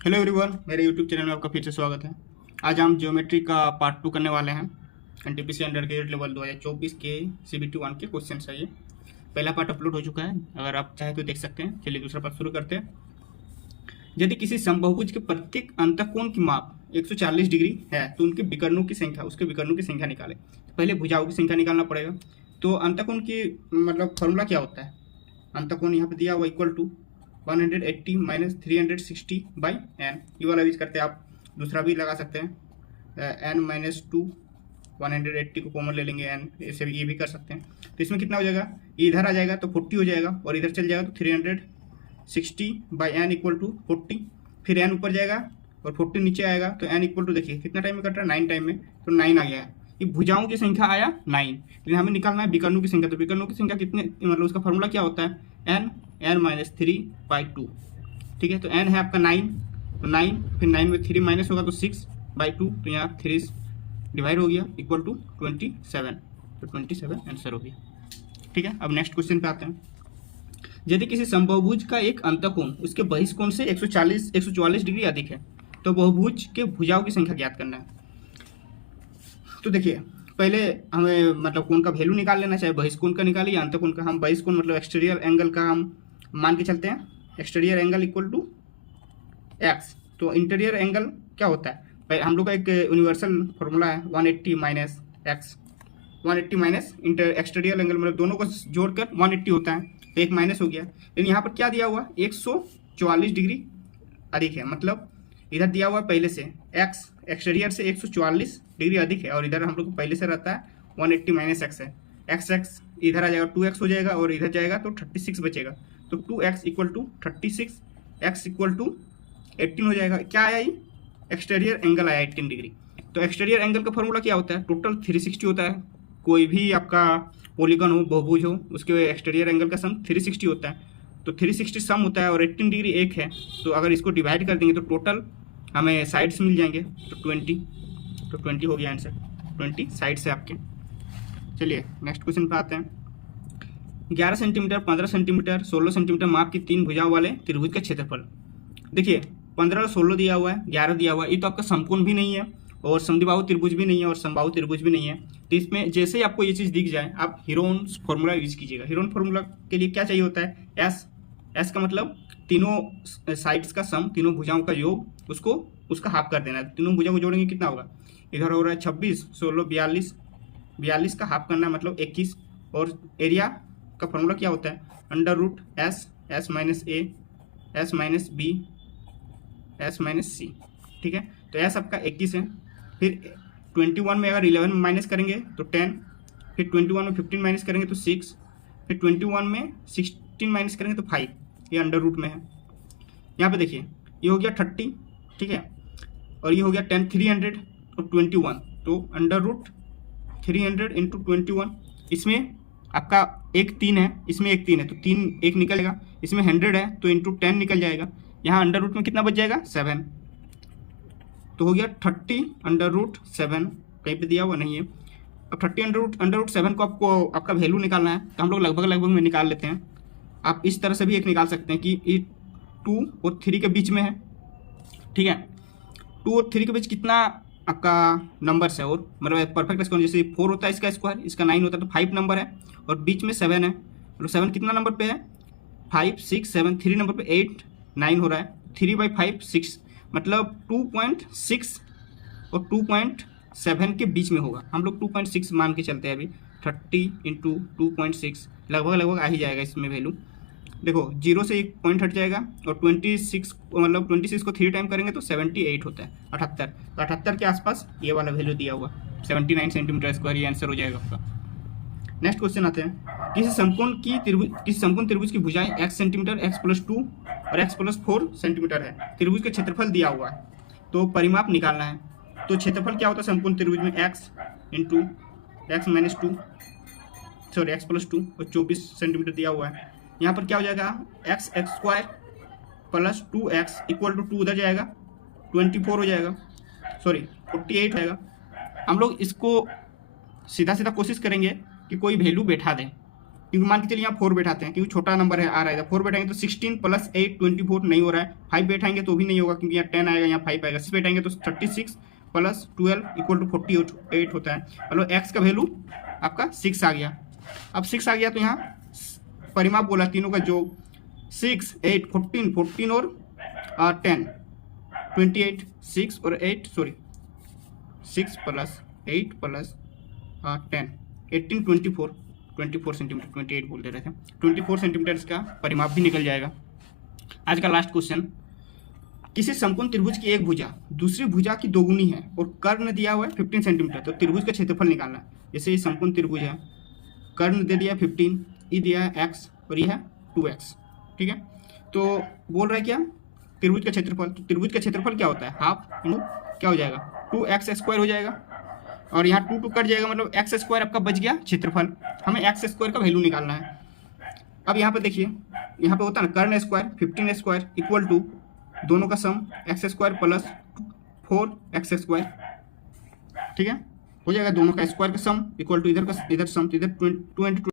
Hello everyone, मेरे YouTube channel में आपका फिर से स्वागत है। आज हम ज्योमेट्री का पार्ट 2 करने वाले हैं। एनटीपीसी अंडर ग्रेड लेवल 2024 के सीबीटी 1 के क्वेश्चन है ये। पहला पार्ट अपलोड हो चुका है, अगर आप चाहें तो देख सकते हैं। चलिए दूसरा पार्ट शुरू करते हैं। यदि किसी समबाहुभुज के प्रत्येक अंतःकोण की माप 140 डिग्री है तो उनके विकर्णों की संख्या निकालें। तो पहले भुजाओं की संख्या निकालना पड़ेगा। तो अंतःकोण की मतलब फॉर्मूला क्या होता है? अंतःकोण यहाँ पे दिया हुआ equal to 180 minus 360 by N. ये वाला यूज करते हैं, आप दूसरा भी लगा सकते हैं। एन माइनस 2 180 को कॉमन ले लेंगे, एन ऐसे भी ये भी कर सकते हैं। तो इसमें कितना हो जाएगा? ये इधर आ जाएगा तो 40 हो जाएगा और इधर चल जाएगा तो 360 बाई एन इक्वल टू 40। फिर एन ऊपर जाएगा और 40 नीचे आएगा तो एन इक्वल टू देखिए कितना टाइम में कट रहा है, 9 टाइम में, तो 9 आ गया है। ये भुजाओं की संख्या आया 9, लेकिन हमें निकालना है विकर्णों की संख्या। तो विकर्णों की संख्या कितने, मतलब उसका फॉर्मूला क्या होता है? N minus 3/2। ठीक है, तो एन है आपका 9, तो 9 फिर 9 में 3 माइनस होगा तो 6/2, तो यहाँ 3 डिवाइड हो गया इक्वल टू 27। तो 27 आंसर हो गया। ठीक है, अब नेक्स्ट क्वेश्चन पे आते हैं। यदि किसी समबाहुभुज का एक अंतःकोण उसके बहिष्कोण से 144 डिग्री अधिक है तो बहुभुज के भुजाओं की संख्या ज्ञात करना है। तो देखिए, पहले हमें मतलब कोण का वैल्यू निकाल लेना, चाहे बहिष्कोण का निकाले या अंतःकोण का। हम बहिष्कोण मतलब एक्सटीरियर एंगल का हम मान के चलते हैं। Exterior angle equal to X. तो इंटीरियर एंगल क्या होता है? भाई हम लोग का एक यूनिवर्सल फॉर्मूला है 180 minus x. 180 minus exterior angle मतलब दोनों को जोड़कर 180 होता है, तो एक माइनस हो गया। लेकिन यहाँ पर क्या दिया हुआ? 144 डिग्री अधिक है, मतलब इधर दिया हुआ पहले से एक्स एक्सटीरियर से 144 डिग्री अधिक है और इधर हम लोग को पहले से रहता है 180 माइनस एक्स है। एक्स इधर आ जाएगा 2x हो जाएगा और इधर जाएगा तो 36 बचेगा। तो 2x equal to 36, X equal to 18 हो जाएगा। क्या आया? ये एक्सटीरियर एंगल आया 18 डिग्री। तो एक्सटीरियर एंगल का फॉर्मूला क्या होता है? टोटल 360 होता है। कोई भी आपका पॉलीगन हो, बहुभुज हो, उसके एक्सटीरियर एंगल का सम 360 होता है। तो 360 सम होता है और 18 डिग्री एक है, तो अगर इसको डिवाइड कर देंगे तो टोटल हमें साइड्स मिल जाएंगे। तो 20 हो गया आंसर। 20 साइड्स है आपके। चलिए नेक्स्ट क्वेश्चन पे आते हैं। 11 सेंटीमीटर, 15 सेंटीमीटर, 16 सेंटीमीटर माप की 3 भुजाओं वाले त्रिभुज का क्षेत्रफल। देखिए 15 और 16 दिया हुआ है, 11 दिया हुआ है। ये तो आपका समकोण भी नहीं है और समद्विबाहु त्रिभुज भी नहीं है और समबाहु त्रिभुज भी नहीं है। तो इसमें जैसे ही आपको ये चीज़ दिख जाए आप हीरोन्स फॉर्मूला यूज कीजिएगा। हीरोन फॉर्मूला के लिए क्या चाहिए होता है? एस का मतलब तीनों साइड्स का सम, तीनों भुजाओं का योग, उसका हाफ कर देना है। तीनों भुजाओं को जोड़ेंगे कितना होगा? इधर हो रहा है 26, 16 42, 42 का हाफ करना है मतलब 21। और एरिया का फॉर्मूला क्या होता है? Under root S minus A, S minus B, S minus C. ठीक है, तो एस आपका 21 है। फिर 21 में अगर 11 माइनस करेंगे तो 10, फिर 21 में 15 माइनस करेंगे तो 6, फिर 21 में 16 माइनस करेंगे तो 5। ये अंडर रूट में है। यहाँ पे देखिए ये हो गया 30, ठीक है, और ये हो गया 10, 300 और 21, तो अंडर रूट 300 इंटू 21। इसमें आपका एक 3 है, इसमें एक 3 है, तो 3 एक निकलेगा। इसमें 100 है तो इंटू 10 निकल जाएगा। यहाँ अंडर रूट में कितना बच जाएगा? 7। तो हो गया 30 अंडर रूट 7। कहीं पे दिया हुआ नहीं है। अब 30 अंडर रूट 7 को आपको आपका वैल्यू निकालना है, तो हम लोग लगभग में निकाल लेते हैं। आप इस तरह से भी एक निकाल सकते हैं कि ये 2 और 3 के बीच में है। ठीक है, 2 और 3 के बीच कितना आपका नंबर्स है? और मतलब परफेक्ट स्क्वायर, जैसे 4 होता है इसका स्क्वायर, इसका 9 होता है, तो 5 नंबर है और बीच में 7 है। तो 7 कितना नंबर पे है? 5 6 7, 3 नंबर पे 8 9 हो रहा है। 3/5 6, मतलब 2.6 और 2.7 के बीच में होगा। हम लोग 2.6 मान के चलते हैं अभी। 30 इंटू 2.6 लगभग आ ही जाएगा इसमें वैल्यू। देखो 0 से एक पॉइंट हट जाएगा और 26 मतलब 26 को 3 टाइम करेंगे तो 78 होता है, 78। तो 78 के आसपास ये वाला वैल्यू दिया हुआ 79 सेंटीमीटर स्क्वायर, ये आंसर हो जाएगा आपका। नेक्स्ट क्वेश्चन आते हैं। किसी समकोण त्रिभुज की भुजाएं x सेंटीमीटर, x+2 और x+4 सेंटीमीटर है। त्रिभुज का क्षेत्रफल दिया हुआ है, तो परिमाप निकालना है। तो क्षेत्रफल क्या होता है समकोण त्रिभुज में? x into x-2, sorry x+2 और 24 सेंटीमीटर दिया हुआ है। यहाँ पर क्या हो जाएगा? x² plus 2x equal to 2 उधर जाएगा 24 हो जाएगा, सॉरी 48 आएगा। हम लोग इसको सीधा कोशिश करेंगे कि कोई वैल्यू बैठा दें। क्योंकि मान के चलिए यहाँ 4 बैठाते हैं, क्योंकि छोटा नंबर है आ रहा है, 4 बैठाएंगे तो 16 + 8 24 नहीं हो रहा है। 5 बैठाएंगे तो भी नहीं होगा, क्योंकि यहाँ 10 आएगा, यहाँ 5 आएगा। 6 बैठाएंगे तो 36 + 12 = 48 होता है। मतलब एक्स का वैल्यू आपका 6 आ गया। अब 6 आ गया तो यहाँ परिमाप बोला तीनों का जो 6, 8, 14 और 10 28, 6 और 8 सॉरी 6 + 8 + 10 18 24 सेंटीमीटर, 28 बोल दे रहे थे, 24 सेंटीमीटर इसका परिमाप भी निकल जाएगा। आज का लास्ट क्वेश्चन, किसी समकोण त्रिभुज की एक भुजा दूसरी भुजा की दोगुनी है और कर्ण दिया हुआ है 15 सेंटीमीटर, तो त्रिभुज का क्षेत्रफल निकालना है। जैसे ये समकोण त्रिभुज है, कर्ण दे दिया 15, ई दिया है x और ये है 2x, ठीक है। तो बोल रहा है क्या, त्रिभुज का क्षेत्रफल, तो त्रिभुज का क्षेत्रफल क्या होता है, हाफ इंटू क्या हो जाएगा 2x² हो जाएगा, और यहाँ 2 कट जाएगा, मतलब x² आपका बच गया क्षेत्रफल। हमें x² का वैल्यू निकालना है। अब यहाँ पे देखिए, यहाँ पे होता है ना कर्ण स्क्वायर 15² इक्वल टू दोनों का सम x² + 4x², ठीक है, हो जाएगा। दोनों का स्क्वायर का सम इक्वल टू इधर सम, तो इधर 2 ×